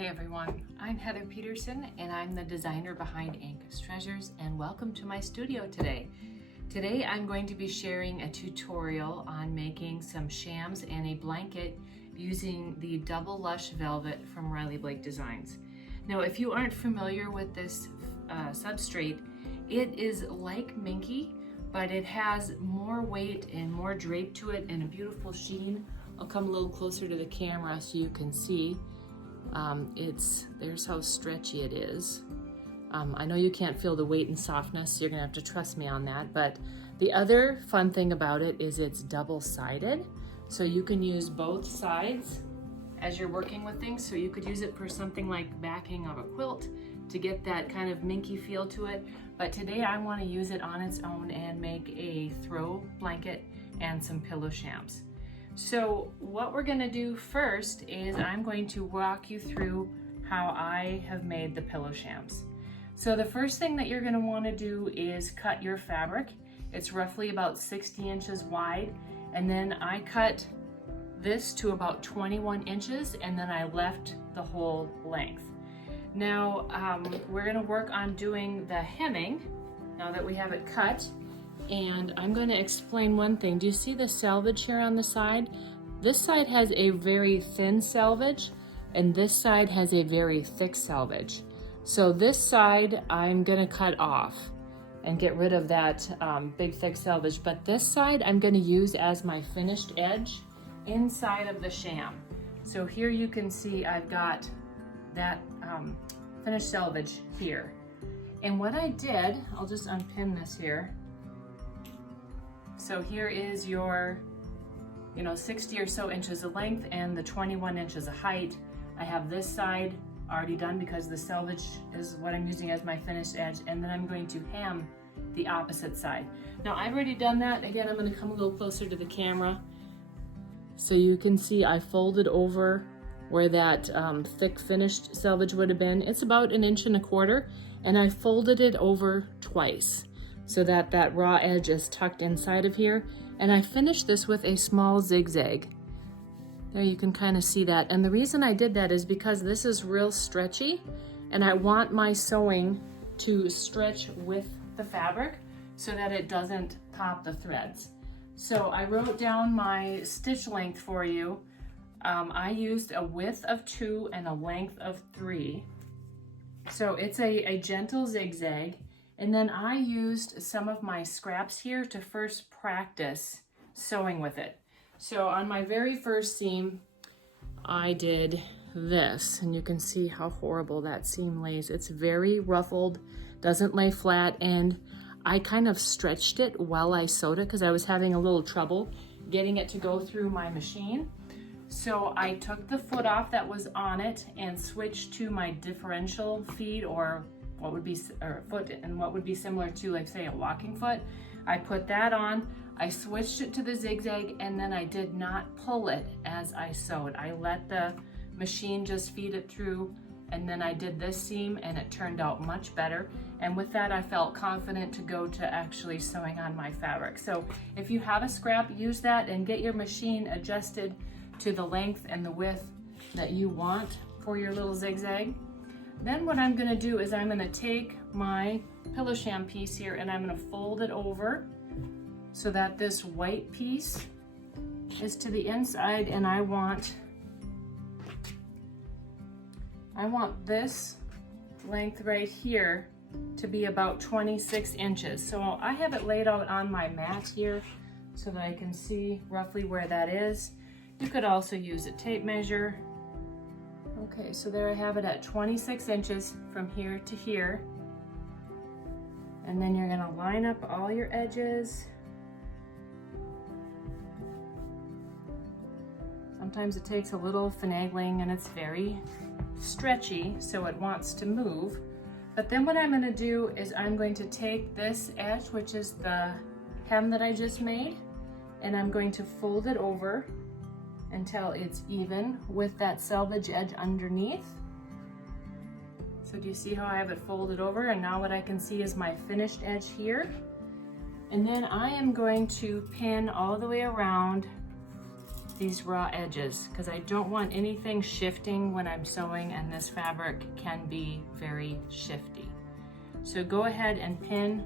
Hey everyone, I'm Heather Peterson and I'm the designer behind Anchor's Treasures, and welcome to my studio today. Today I'm going to be sharing a tutorial on making some shams and a blanket using the Double Lush Velvet from Riley Blake Designs. Now if you aren't familiar with this substrate, it is like minky, but it has more weight and more drape to it and a beautiful sheen. I'll come a little closer to the camera so you can see. There's how stretchy it is. I know you can't feel the weight and softness, so you're gonna have to trust me on that, but the other fun thing about it is it's double-sided, so you can use both sides as you're working with things. So you could use it for something like backing of a quilt to get that kind of minky feel to it, but today I want to use it on its own and make a throw blanket and some pillow shams. So what we're gonna do first is I'm going to walk you through how I have made the pillow shams. So the first thing that you're gonna wanna do is cut your fabric. It's roughly about 60 inches wide, and then I cut this to about 21 inches, and then I left the whole length. Now we're gonna work on doing the hemming now that we have it cut. And I'm going to explain one thing. Do you see the selvage here on the side? This side has a very thin selvage, and this side has a very thick selvage. So this side I'm going to cut off and get rid of that big thick selvage, but this side I'm going to use as my finished edge inside of the sham. So here you can see I've got that finished selvage here. And what I did, I'll just unpin this here. So here is your, 60 or so inches of length and the 21 inches of height. I have this side already done because the selvage is what I'm using as my finished edge, and then I'm going to hem the opposite side. Now I've already done that. Again, I'm going to come a little closer to the camera so you can see I folded over where that thick finished selvage would have been. It's about 1.25 inches, and I folded it over twice, so that that raw edge is tucked inside of here. And I finished this with a small zigzag. There you can kind of see that. And the reason I did that is because this is real stretchy, and I want my sewing to stretch with the fabric so that it doesn't pop the threads. So I wrote down my stitch length for you. I used a width of 2 and a length of 3. So it's a gentle zigzag. And then I used some of my scraps here to first practice sewing with it. So on my very first seam, I did this, and you can see how horrible that seam lays. It's very ruffled, doesn't lay flat, and I kind of stretched it while I sewed it because I was having a little trouble getting it to go through my machine. So I took the foot off that was on it and switched to my differential feed, or what would be foot, and what would be similar to, like, say, a walking foot. I put that on, I switched it to the zigzag, and then I did not pull it as I sewed. I let the machine just feed it through, and then I did this seam, and it turned out much better. And with that, I felt confident to go to actually sewing on my fabric. So if you have a scrap, use that and get your machine adjusted to the length and the width that you want for your little zigzag. Then what I'm gonna do is I'm gonna take my pillow sham piece here and I'm gonna fold it over so that this white piece is to the inside, and I want this length right here to be about 26 inches. So I have it laid out on my mat here so that I can see roughly where that is. You could also use a tape measure. Okay, so there I have it at 26 inches from here to here. And then you're gonna line up all your edges. Sometimes it takes a little finagling and it's very stretchy, so it wants to move. But then what I'm gonna do is I'm going to take this edge, which is the hem that I just made, and I'm going to fold it over until it's even with that selvage edge underneath. So do you see how I have it folded over? And now what I can see is my finished edge here. And then I am going to pin all the way around these raw edges because I don't want anything shifting when I'm sewing, and this fabric can be very shifty. So go ahead and pin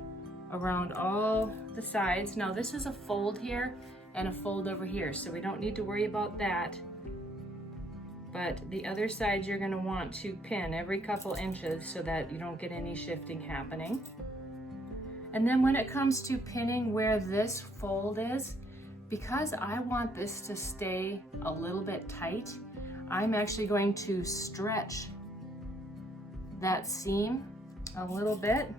around all the sides. Now this is a fold here and a fold over here, so we don't need to worry about that. But the other side you're gonna want to pin every couple inches so that you don't get any shifting happening. And then when it comes to pinning where this fold is, because I want this to stay a little bit tight, I'm actually going to stretch that seam a little bit.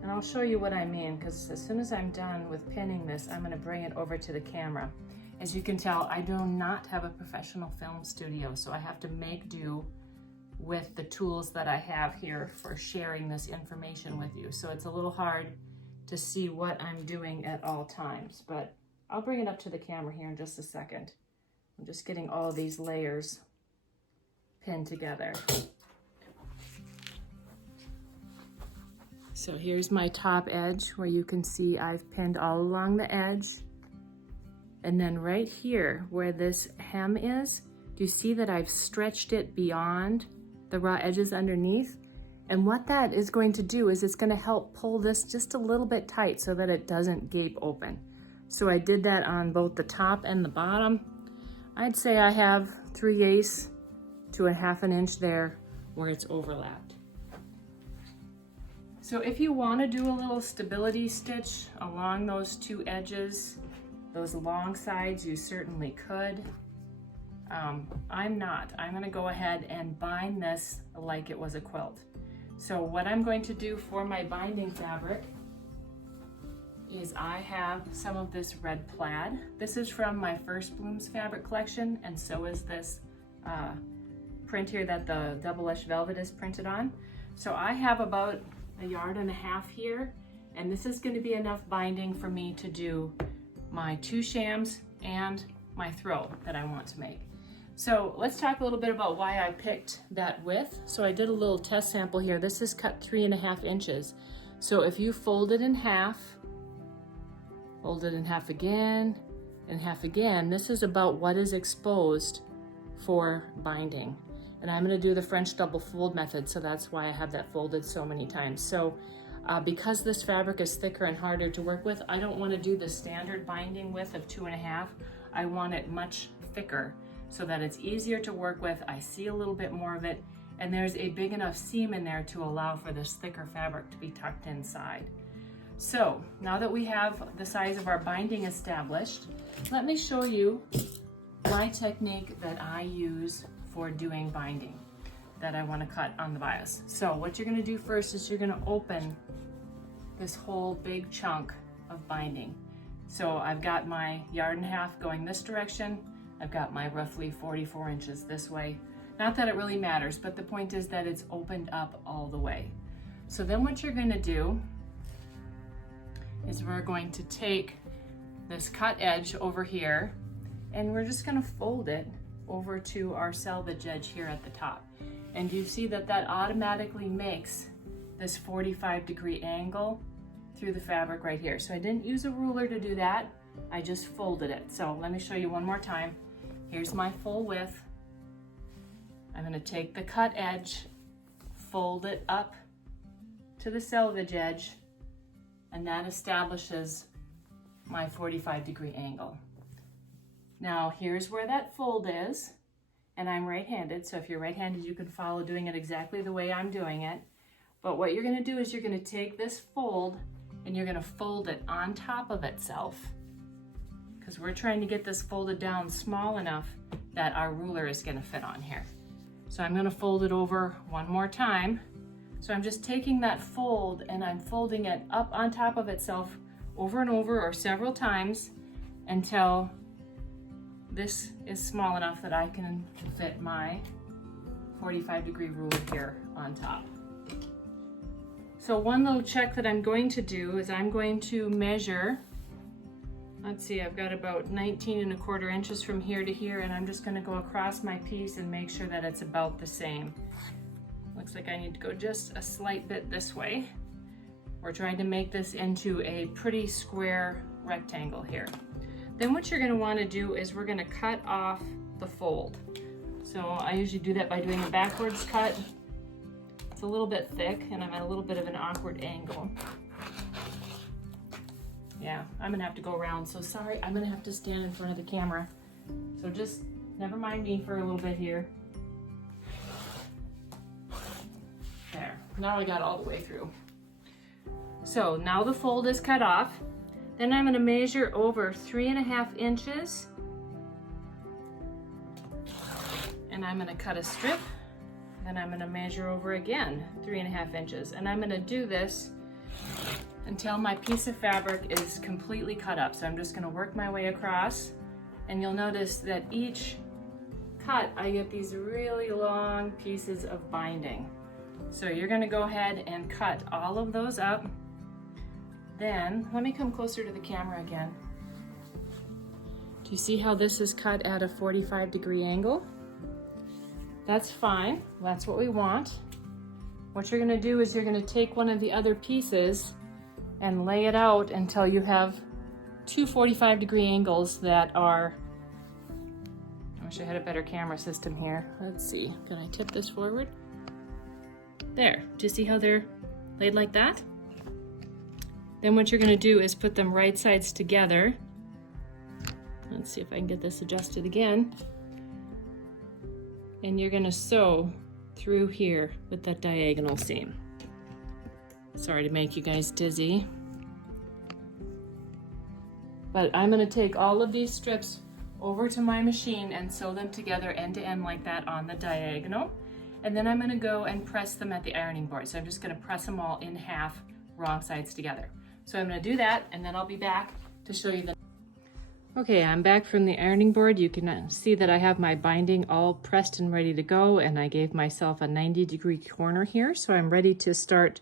And I'll show you what I mean, because as soon as I'm done with pinning this, I'm gonna bring it over to the camera. As you can tell, I do not have a professional film studio, so I have to make do with the tools that I have here for sharing this information with you. So it's a little hard to see what I'm doing at all times, but I'll bring it up to the camera here in just a second. I'm just getting all these layers pinned together. So here's my top edge where you can see I've pinned all along the edge. And then right here where this hem is, do you see that I've stretched it beyond the raw edges underneath? And what that is going to do is it's going to help pull this just a little bit tight so that it doesn't gape open. So I did that on both the top and the bottom. I'd say I have 3/8 to 1/2 inch there where it's overlapped. So if you want to do a little stability stitch along those two edges, those long sides, you certainly could. I'm not. I'm going to go ahead and bind this like it was a quilt. So what I'm going to do for my binding fabric is I have some of this red plaid. This is from my First Blooms fabric collection, and so is this print here that the Double Lush Velvet is printed on. So I have about 1.5 yards here, and this is going to be enough binding for me to do my 2 shams and my throw that I want to make. So let's talk a little bit about why I picked that width. So I did a little test sample here. This is cut 3.5 inches. So if you fold it in half, fold it in half again, and half again, this is about what is exposed for binding. And I'm gonna do the French double fold method, so that's why I have that folded so many times. So because this fabric is thicker and harder to work with, I don't wanna do the standard binding width of 2.5. I want it much thicker so that it's easier to work with. I see a little bit more of it, and there's a big enough seam in there to allow for this thicker fabric to be tucked inside. So now that we have the size of our binding established, let me show you my technique that I use for doing binding that I want to cut on the bias. So what you're going to do first is you're going to open this whole big chunk of binding. So I've got my 1.5 yards going this direction. I've got my roughly 44 inches this way. Not that it really matters, but the point is that it's opened up all the way. So then what you're going to do is we're going to take this cut edge over here, and we're just going to fold it over to our selvage edge here at the top. And you see that that automatically makes this 45-degree angle through the fabric right here. So I didn't use a ruler to do that. I just folded it. So let me show you one more time. Here's my full width. I'm going to take the cut edge, fold it up to the selvage edge, and that establishes my 45-degree angle. Now here's where that fold is, and I'm right-handed, so if you're right-handed you can follow doing it exactly the way I'm doing it. But what you're going to do is you're going to take this fold and you're going to fold it on top of itself, because we're trying to get this folded down small enough that our ruler is going to fit on here. So I'm going to fold it over one more time. So I'm just taking that fold and I'm folding it up on top of itself over and over, or several times, until this is small enough that I can fit my 45-degree ruler here on top. So one little check that I'm going to do is I'm going to measure, let's see, I've got about 19.25 inches from here to here, and I'm just going to go across my piece and make sure that it's about the same. Looks like I need to go just a slight bit this way. We're trying to make this into a pretty square rectangle here. Then what you're gonna wanna do is we're gonna cut off the fold. So I usually do that by doing a backwards cut. It's a little bit thick and I'm at a little bit of an awkward angle. Yeah, I'm gonna have to go around, so sorry, I'm gonna have to stand in front of the camera. So just never mind me for a little bit here. There, now I got all the way through. So now the fold is cut off. Then I'm gonna measure over 3.5 inches. And I'm gonna cut a strip. Then I'm gonna measure over again, 3.5 inches. And I'm gonna do this until my piece of fabric is completely cut up. So I'm just gonna work my way across. And you'll notice that each cut, I get these really long pieces of binding. So you're gonna go ahead and cut all of those up. Then, let me come closer to the camera again. Do you see how this is cut at a 45-degree angle? That's fine, that's what we want. What you're gonna do is you're gonna take one of the other pieces and lay it out until you have two 45-degree angles that are, I wish I had a better camera system here. Let's see, can I tip this forward? There, do you see how they're laid like that? Then what you're gonna do is put them right sides together. Let's see if I can get this adjusted again. And you're gonna sew through here with that diagonal seam. Sorry to make you guys dizzy. But I'm gonna take all of these strips over to my machine and sew them together end to end like that on the diagonal. And then I'm gonna go and press them at the ironing board. So I'm just gonna press them all in half, wrong sides together. So I'm gonna do that and then I'll be back to show you the... Okay, I'm back from the ironing board. You can see that I have my binding all pressed and ready to go, and I gave myself a 90-degree corner here. So I'm ready to start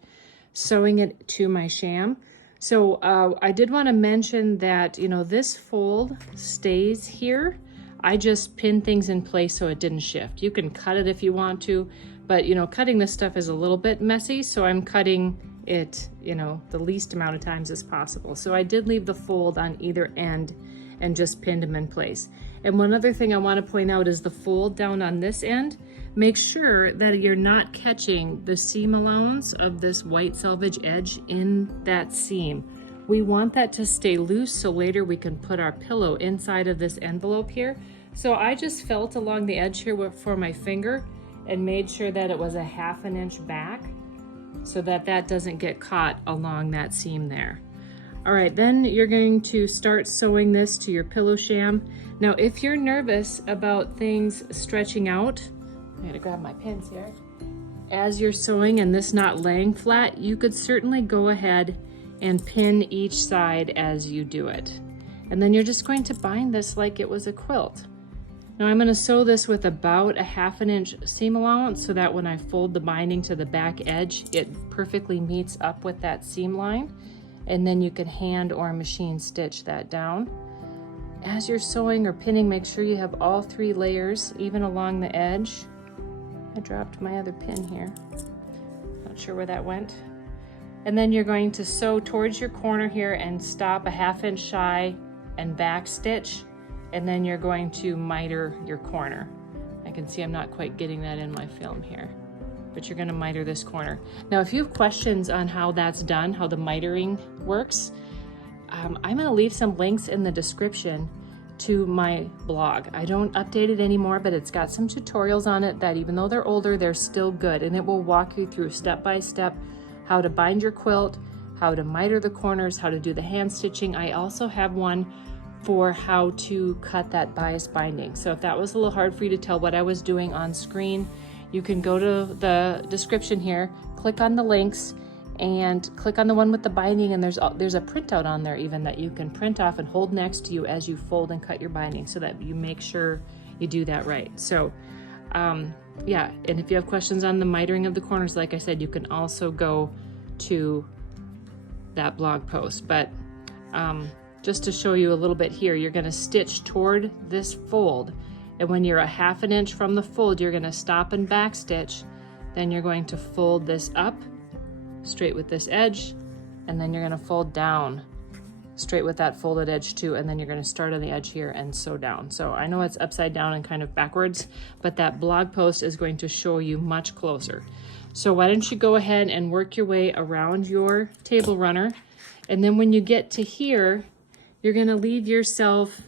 sewing it to my sham. So I did wanna mention that, you know, this fold stays here. I just pinned things in place so it didn't shift. You can cut it if you want to, but you know, cutting this stuff is a little bit messy, so I'm cutting it, you know, the least amount of times as possible. So I did leave the fold on either end and just pinned them in place. And one other thing I want to point out is the fold down on this end. Make sure that you're not catching the seam allowance of this white selvage edge in that seam. We want that to stay loose so later we can put our pillow inside of this envelope here. So I just felt along the edge here for my finger and made sure that it was a 1/2 inch back so that that doesn't get caught along that seam there. All right, then you're going to start sewing this to your pillow sham. Now, if you're nervous about things stretching out, I gotta grab my pins here. As you're sewing and this not laying flat, you could certainly go ahead and pin each side as you do it. And then you're just going to bind this like it was a quilt. Now I'm gonna sew this with about a 1/2 inch seam allowance so that when I fold the binding to the back edge, it perfectly meets up with that seam line. And then you can hand or machine stitch that down. As you're sewing or pinning, make sure you have all 3 layers, even along the edge. I dropped my other pin here. Not sure where that went. And then you're going to sew towards your corner here and stop a 1/2 inch shy and back stitch. And then you're going to miter your corner. I can see I'm not quite getting that in my film here, but you're gonna miter this corner. Now, if you have questions on how that's done, how the mitering works, I'm gonna leave some links in the description to my blog. I don't update it anymore, but it's got some tutorials on it that even though they're older, they're still good. And it will walk you through step by step how to bind your quilt, how to miter the corners, how to do the hand stitching. I also have one for how to cut that bias binding. So if that was a little hard for you to tell what I was doing on screen, you can go to the description here, click on the links, and click on the one with the binding, and there's a printout on there even that you can print off and hold next to you as you fold and cut your binding so that you make sure you do that right. So yeah, and if you have questions on the mitering of the corners, like I said, you can also go to that blog post. But just to show you a little bit here, you're gonna stitch toward this fold. And when you're a 1/2 inch from the fold, you're gonna stop and back stitch. Then you're going to fold this up straight with this edge, and then you're gonna fold down straight with that folded edge too, and then you're going to start on the edge here and sew down. So I know it's upside down and kind of backwards, but that blog post is going to show you much closer. So why don't you go ahead and work your way around your table runner, and then when you get to here, you're going to leave yourself,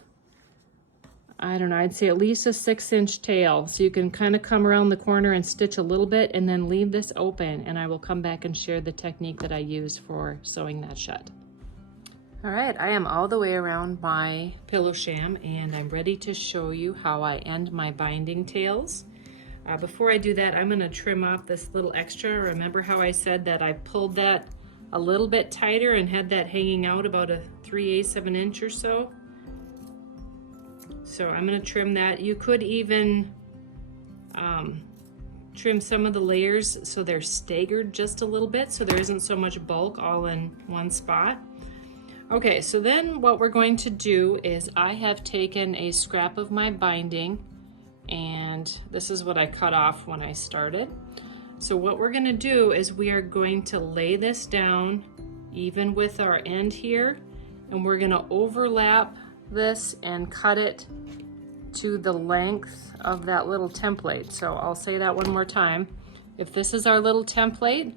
I don't know, I'd say at least a 6-inch tail, so you can kind of come around the corner and stitch a little bit and then leave this open, and I will come back and share the technique that I use for sewing that shut. All right, I am all the way around my pillow sham, and I'm ready to show you how I end my binding tails. Before I do that, I'm going to trim off this little extra. Remember how I said that I pulled that a little bit tighter and had that hanging out about a 3/8 of an inch or so? So I'm going to trim that. You could even trim some of the layers so they're staggered just a little bit, so there isn't so much bulk all in one spot. Okay, so then what we're going to do is I have taken a scrap of my binding, and this is what I cut off when I started. So what we're going to do is we are going to lay this down even with our end here, and we're going to overlap this and cut it to the length of that little template. So I'll say that one more time. If this is our little template,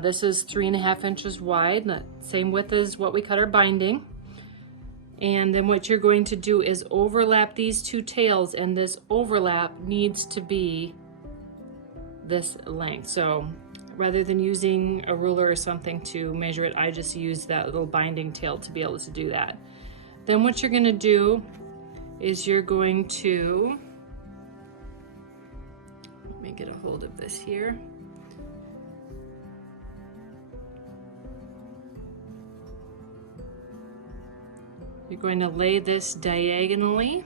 this is 3.5 inches wide, the same width as what we cut our binding. And then what you're going to do is overlap these two tails, and this overlap needs to be this length. So rather than using a ruler or something to measure it, I just use that little binding tail to be able to do that. Then what you're going to do is you're going to, let me get a hold of this here. You're going to lay this diagonally,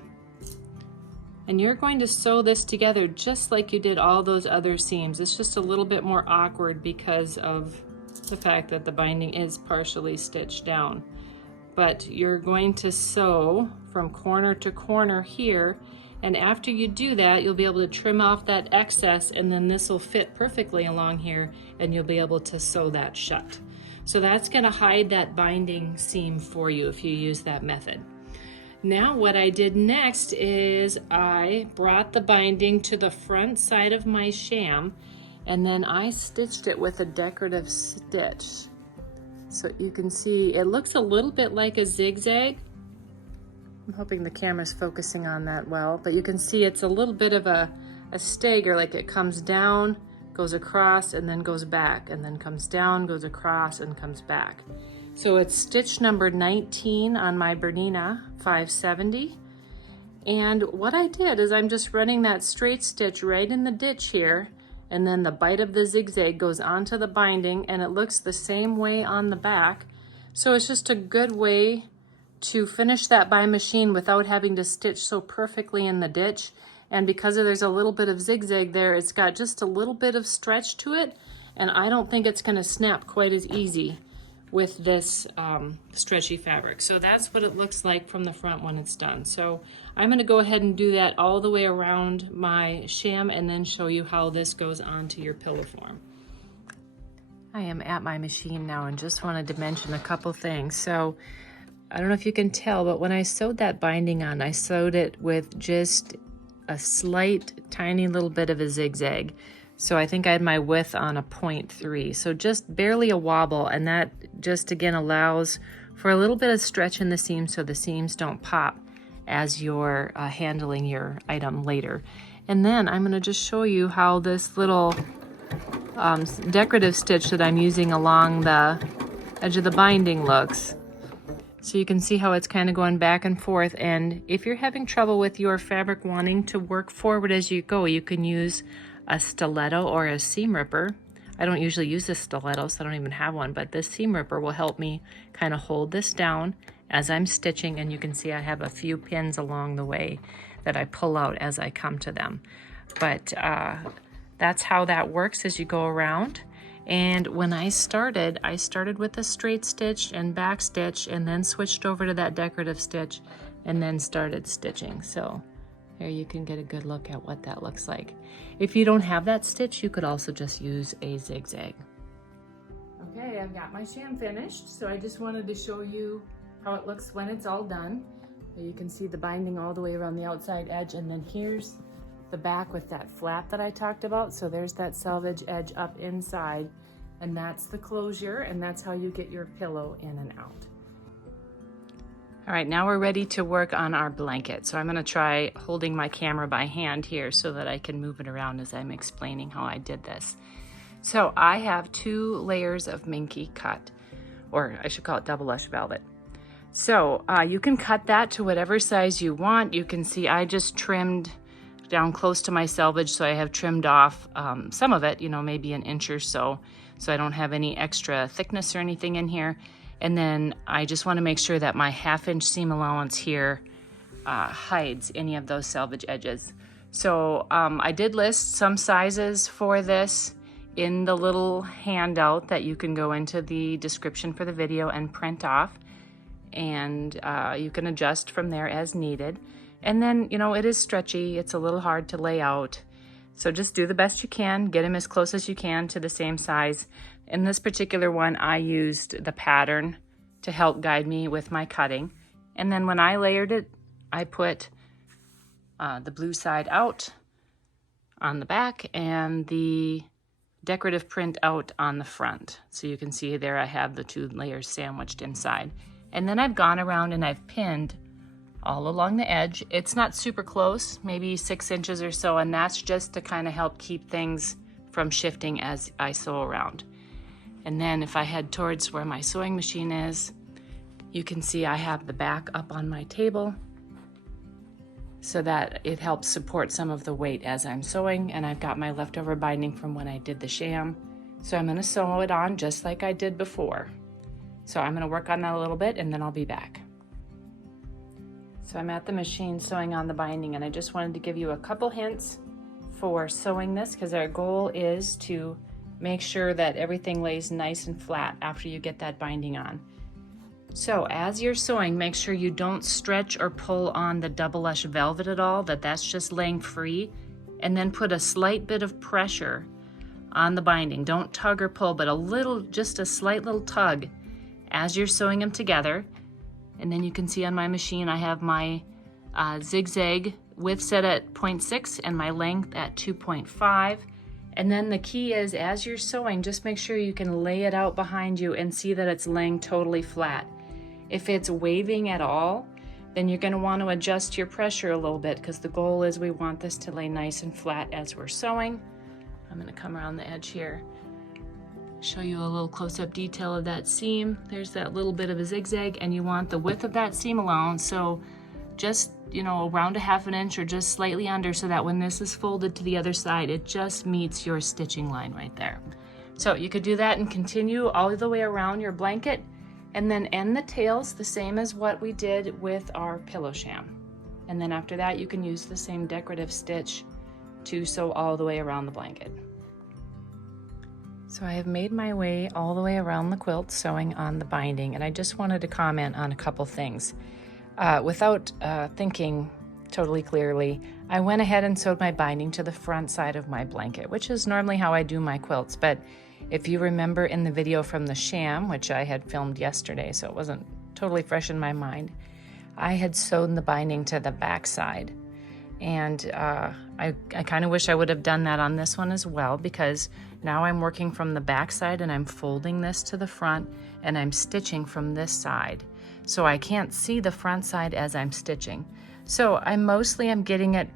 and you're going to sew this together just like you did all those other seams. It's just a little bit more awkward because of the fact that the binding is partially stitched down. But you're going to sew from corner to corner here, and after you do that, you'll be able to trim off that excess, and then this will fit perfectly along here, and you'll be able to sew that shut. So that's going to hide that binding seam for you if you use that method. Now what I did next is I brought the binding to the front side of my sham, and then I stitched it with a decorative stitch. So you can see it looks a little bit like a zigzag. I'm hoping the camera's focusing on that well, but you can see it's a little bit of a stagger, like it comes down, goes across, and then goes back, and then comes down, goes across, and comes back. So it's stitch number 19 on my Bernina 570. And what I did is I'm just running that straight stitch right in the ditch here, and then the bite of the zigzag goes onto the binding, and it looks the same way on the back. So it's just a good way to finish that by machine without having to stitch so perfectly in the ditch. And because there's a little bit of zigzag there, it's got just a little bit of stretch to it, and I don't think it's going to snap quite as easy with this stretchy fabric. So that's what it looks like from the front when it's done. So I'm going to go ahead and do that all the way around my sham, and then show you how this goes onto your pillow form. I am at my machine now and just wanted to mention a couple things. So I don't know if you can tell, but when I sewed that binding on, I sewed it with just a slight tiny little bit of a zigzag. So I think I had my width on a 0.3, so just barely a wobble, and that just again allows for a little bit of stretch in the seams so the seams don't pop as you're handling your item later. And then I'm going to just show you how this little decorative stitch that I'm using along the edge of the binding looks. So you can see how it's kind of going back and forth, and if you're having trouble with your fabric wanting to work forward as you go, you can use a stiletto or a seam ripper. I don't usually use a stiletto, so I don't even have one, but this seam ripper will help me kind of hold this down as I'm stitching, and you can see I have a few pins along the way that I pull out as I come to them. But that's how that works as you go around. And when I started with a straight stitch and back stitch, and then switched over to that decorative stitch, and then started stitching. So here you can get a good look at what that looks like. If you don't have that stitch, you could also just use a zigzag. Okay, I've got my sham finished, so I just wanted to show you how it looks when it's all done. You can see the binding all the way around the outside edge, and then here's the back with that flap that I talked about. So there's that selvage edge up inside, and that's the closure, and that's how you get your pillow in and out. All right, now we're ready to work on our blanket. So I'm gonna try holding my camera by hand here so that I can move it around as I'm explaining how I did this. So I have 2 layers of minky cut, or I should call it Double Lush Velvet. So you can cut that to whatever size you want. You can see I just trimmed down close to my selvage, so I have trimmed off some of it, you know, maybe an inch or so I don't have any extra thickness or anything in here. And then I just want to make sure that my 1/2 inch seam allowance here hides any of those selvage edges. So I did list some sizes for this in the little handout that you can go into the description for the video and print off. And you can adjust from there as needed. And then, you know, it is stretchy. It's a little hard to lay out. So just do the best you can. Get them as close as you can to the same size. In this particular one, I used the pattern to help guide me with my cutting. And then when I layered it, I put the blue side out on the back and the decorative print out on the front. So you can see there I have the 2 layers sandwiched inside. And then I've gone around and I've pinned all along the edge. It's not super close, maybe 6 inches or so, and that's just to kind of help keep things from shifting as I sew around. And then if I head towards where my sewing machine is, you can see I have the back up on my table so that it helps support some of the weight as I'm sewing, and I've got my leftover binding from when I did the sham. So I'm gonna sew it on just like I did before. So I'm gonna work on that a little bit and then I'll be back. So I'm at the machine sewing on the binding, and I just wanted to give you a couple hints for sewing this because our goal is to make sure that everything lays nice and flat after you get that binding on. So as you're sewing, make sure you don't stretch or pull on the Double Lush Velvet at all, that's just laying free, and then put a slight bit of pressure on the binding. Don't tug or pull, but just a slight little tug as you're sewing them together. And then you can see on my machine I have my zigzag width set at 0.6 and my length at 2.5. And then the key is, as you're sewing, just make sure you can lay it out behind you and see that it's laying totally flat. If it's waving at all, then you're going to want to adjust your pressure a little bit because the goal is we want this to lay nice and flat as we're sewing. I'm going to come around the edge here, show you a little close-up detail of that seam. There's that little bit of a zigzag, and you want the width of that seam allowance, so just, you know, around a 1/2 inch or just slightly under, so that when this is folded to the other side, it just meets your stitching line right there. So you could do that and continue all the way around your blanket, and then end the tails the same as what we did with our pillow sham. And then after that, you can use the same decorative stitch to sew all the way around the blanket. So I have made my way all the way around the quilt sewing on the binding, and I just wanted to comment on a couple things. Without thinking totally clearly, I went ahead and sewed my binding to the front side of my blanket, which is normally how I do my quilts. But if you remember in the video from the sham, which I had filmed yesterday, so it wasn't totally fresh in my mind, I had sewn the binding to the back side. And I kind of wish I would have done that on this one as well, because now I'm working from the back side and I'm folding this to the front and I'm stitching from this side. So I can't see the front side as I'm stitching. So I mostly am getting it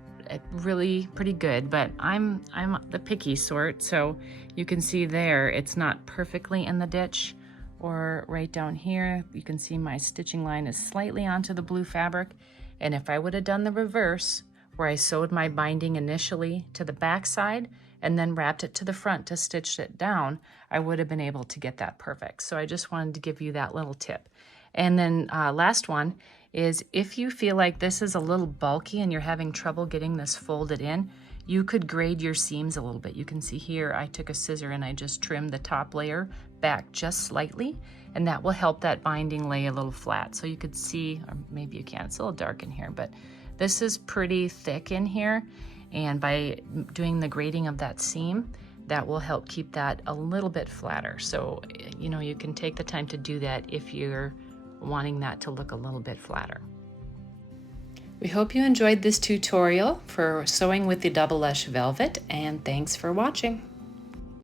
really pretty good, but I'm the picky sort. So you can see there, it's not perfectly in the ditch, or right down here, you can see my stitching line is slightly onto the blue fabric. And if I would have done the reverse, where I sewed my binding initially to the back side and then wrapped it to the front to stitch it down, I would have been able to get that perfect. So I just wanted to give you that little tip. And then last one is, if you feel like this is a little bulky and you're having trouble getting this folded in, you could grade your seams a little bit. You can see here I took a scissor and I just trimmed the top layer back just slightly, and that will help that binding lay a little flat. So you could see, or maybe you can't, it's a little dark in here, but this is pretty thick in here, and by doing the grading of that seam, that will help keep that a little bit flatter. So, you know, you can take the time to do that if you're wanting that to look a little bit flatter. We hope you enjoyed this tutorial for sewing with the Double Lush Velvet, and thanks for watching.